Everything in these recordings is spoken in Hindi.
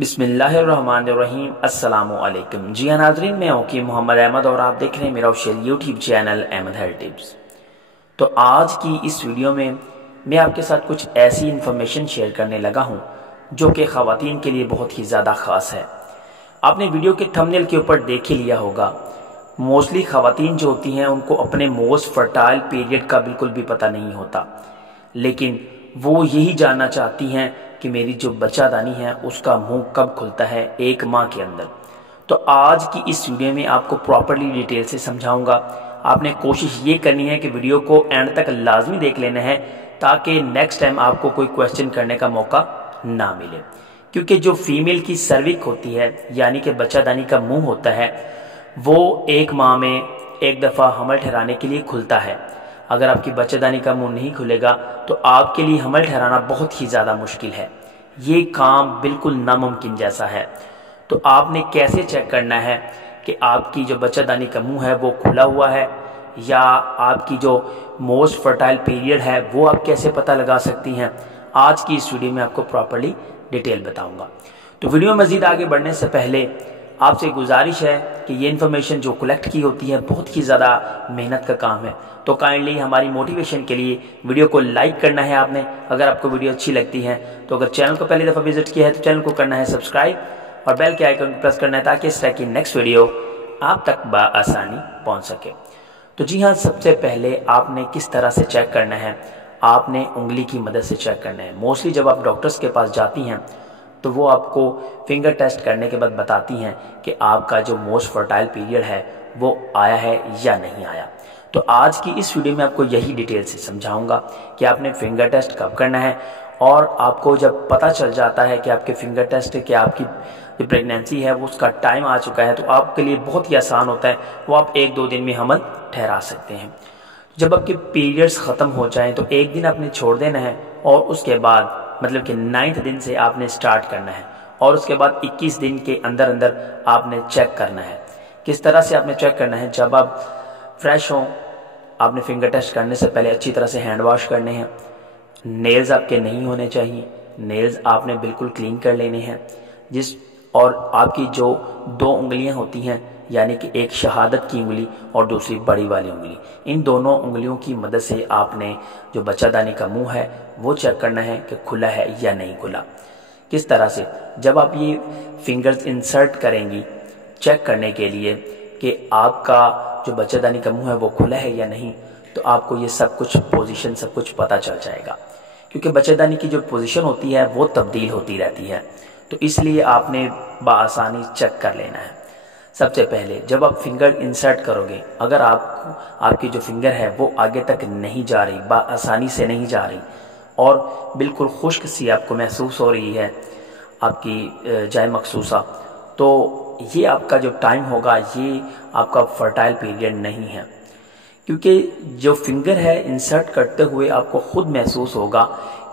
बिस्मिल्लाहिर्रहमानिर्रहीम अस्सलामु अलैकुम। जी हाँ नाजरीन, मैं हूँ मोहम्मद अहमद और आप देख रहे हैं मेरा official YouTube channel Ahmad health tips. तो आज की इस वीडियो में मैं आपके साथ कुछ ऐसी इन्फॉर्मेशन शेयर करने लगा हूँ जो कि ख़वातीन के लिए बहुत ही ज़्यादा ख़ास है। आपने वीडियो के थंबनेल के ऊपर देख ही लिया होगा, मोस्टली ख़वातीन जो होती हैं उनको अपने मोस्ट फर्टाइल पीरियड का बिल्कुल भी पता नहीं होता, लेकिन वो यही जानना चाहती हैं कि मेरी जो बच्चादानी है उसका मुंह कब खुलता है एक माह के अंदर। तो आज की इस वीडियो में आपको प्रॉपरली डिटेल से समझाऊंगा। आपने कोशिश ये करनी है कि वीडियो को एंड तक लाजमी देख लेना है ताकि नेक्स्ट टाइम आपको कोई क्वेश्चन करने का मौका ना मिले। क्योंकि जो फीमेल की सर्विक होती है यानी कि बच्चादानी का मुंह होता है वो एक माह में एक दफ़ा हमल ठहराने के लिए खुलता है। अगर आपकी बच्चादानी का मुंह नहीं खुलेगा तो आपके लिए हमल ठहराना बहुत ही ज़्यादा मुश्किल है। ये काम बिल्कुल नामुमकिन जैसा है। तो आपने कैसे चेक करना है कि आपकी जो बच्चादानी का मुंह है वो खुला हुआ है या आपकी जो मोस्ट फर्टाइल पीरियड है वो आप कैसे पता लगा सकती हैं, आज की इस वीडियो में आपको प्रॉपर्ली डिटेल बताऊंगा। तो वीडियो मज़ीद आगे बढ़ने से पहले आपसे गुजारिश है कि ये इन्फॉर्मेशन जो कलेक्ट की होती है बहुत ही ज़्यादा मेहनत का काम है, तो काइंडली हमारी मोटिवेशन के लिए वीडियो को लाइक करना है आपने। अगर आपको वीडियो अच्छी लगती है तो अगर चैनल को पहली दफ़ा विजिट किया है तो चैनल को करना है सब्सक्राइब और बेल के आइकन को प्रेस करना है ताकि इस तरह की नेक्स्ट वीडियो आप तक बआसानी पहुँच सके। तो जी हाँ, सबसे पहले आपने किस तरह से चेक करना है, आपने उंगली की मदद से चेक करना है। मोस्टली जब आप डॉक्टर्स के पास जाती हैं तो वो आपको फिंगर टेस्ट करने के बाद बताती हैं कि आपका जो मोस्ट फर्टाइल पीरियड है वो आया है या नहीं आया। तो आज की इस वीडियो में आपको यही डिटेल से समझाऊंगा कि आपने फिंगर टेस्ट कब करना है, और आपको जब पता चल जाता है कि आपके फिंगर टेस्ट कि आपकी जो प्रेगनेंसी है वो उसका टाइम आ चुका है तो आपके लिए बहुत ही आसान होता है, वो आप 1-2 दिन में हमल ठहरा सकते हैं। जब आपके पीरियड्स ख़त्म हो जाएं तो एक दिन आपने छोड़ देना है और उसके बाद मतलब कि 9th दिन से आपने स्टार्ट करना है और उसके बाद 21 दिन के अंदर अंदर आपने चेक करना है। किस तरह से आपने चेक करना है, जब आप फ्रेश हों आपने फिंगर टेस्ट करने से पहले अच्छी तरह से हैंड वॉश करने हैं। नेल्स आपके नहीं होने चाहिए, नेल्स आपने बिल्कुल क्लीन कर लेने हैं। और आपकी जो 2 उंगलियां होती हैं यानी कि एक शहादत की उंगली और दूसरी बड़ी वाली उंगली, इन दोनों उंगलियों की मदद से आपने जो बच्चादानी का मुंह है वो चेक करना है कि खुला है या नहीं खुला। किस तरह से, जब आप ये फिंगर्स इंसर्ट करेंगी चेक करने के लिए कि आपका जो बच्चादानी का मुंह है वो खुला है या नहीं, तो आपको ये सब कुछ पोजीशन सब कुछ पता चल जाएगा। क्योंकि बच्चादानी की जो पोजीशन होती है वो तब्दील होती रहती है, तो इसलिए आपने बआसानी चेक कर लेना है। सबसे पहले जब आप फिंगर इंसर्ट करोगे, अगर आपकी जो फिंगर है वो आगे तक नहीं जा रही, बआसानी से नहीं जा रही और बिल्कुल खुश्क सी आपको महसूस हो रही है आपकी जाए मखसूसा, तो ये आपका जो टाइम होगा ये आपका फर्टाइल पीरियड नहीं है। क्योंकि जो फिंगर है इंसर्ट करते हुए आपको खुद महसूस होगा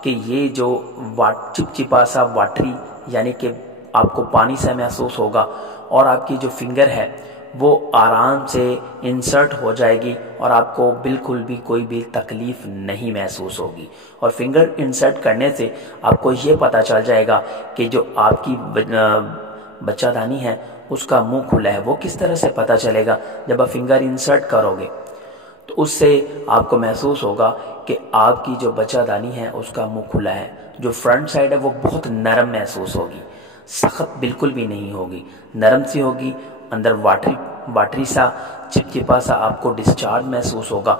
कि ये जो चिपचिपा सा वाटरी यानी कि आपको पानी सा महसूस होगा और आपकी जो फिंगर है वो आराम से इंसर्ट हो जाएगी और आपको बिल्कुल भी कोई भी तकलीफ नहीं महसूस होगी। और फिंगर इंसर्ट करने से आपको ये पता चल जाएगा कि जो आपकी बच्चादानी है उसका मुंह खुला है। वो किस तरह से पता चलेगा, जब आप फिंगर इंसर्ट करोगे तो उससे आपको महसूस होगा कि आपकी जो बच्चादानी है उसका मुंह खुला है। जो फ्रंट साइड है वो बहुत नरम महसूस होगी, सख्त बिल्कुल भी नहीं होगी, नरम सी होगी, अंदर वाटरी सा चिपचिपा सा आपको डिस्चार्ज महसूस होगा।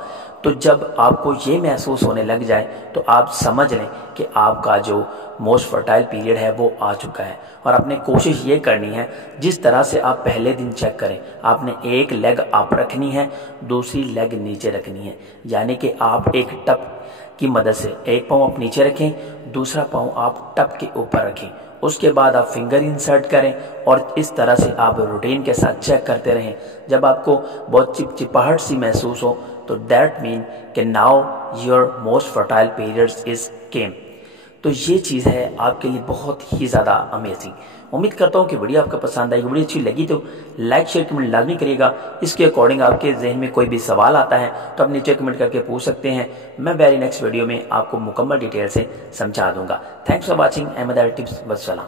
तो जब आपको ये महसूस होने लग जाए तो आप समझ लें कि आपका जो मोस्ट फर्टाइल पीरियड है वो आ चुका है। और आपने कोशिश ये करनी है जिस तरह से आप पहले दिन चेक करें, आपने एक लेग आप रखनी है, दूसरी लेग नीचे रखनी है, यानी कि आप एक टप की मदद से एक पाँव आप नीचे रखें, दूसरा पाँव आप टप के ऊपर रखें। उसके बाद आप फिंगर इंसर्ट करें और इस तरह से आप रूटीन के साथ चेक करते रहें। जब आपको बहुत चिपचिपाहट सी महसूस हो तो दैट मीन कि now your most fertile periods is came. तो ये चीज़ है आपके लिए बहुत ही ज़्यादा अमेजिंग। उम्मीद करता हूँ कि वीडियो आपको पसंद आई। वीडियो अच्छी लगी तो लाइक शेयर कमेंट लाजमी करिएगा। इसके अकॉर्डिंग आपके जहन में कोई भी सवाल आता है तो आप नीचे कमेंट करके पूछ सकते हैं, मैं वेरी नेक्स्ट वीडियो में आपको मुकम्मल डिटेल से समझा दूंगा। Thanks for watching Ahmed health tips. वस्सलाम।